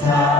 감사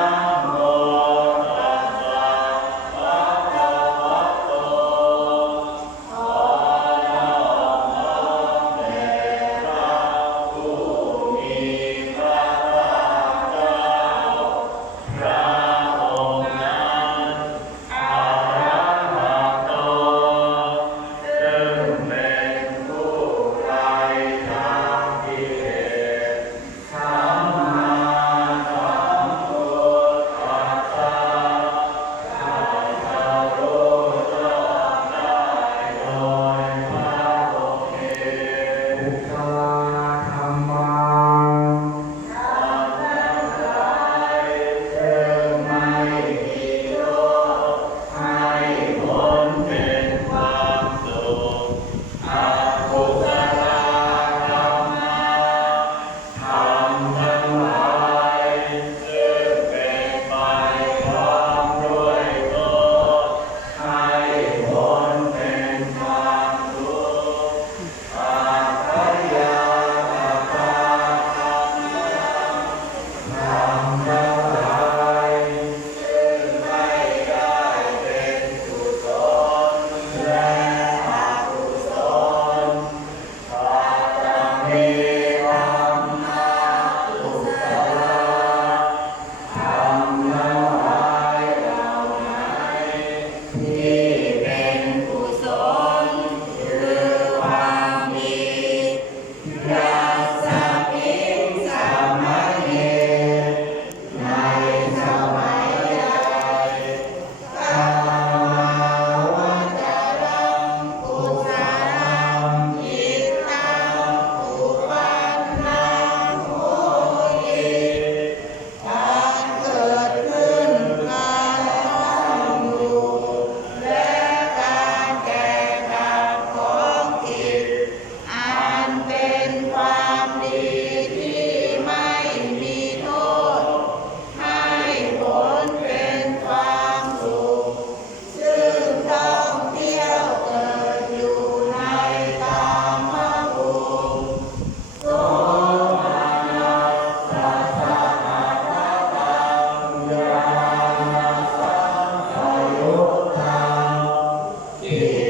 ย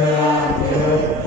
Amen.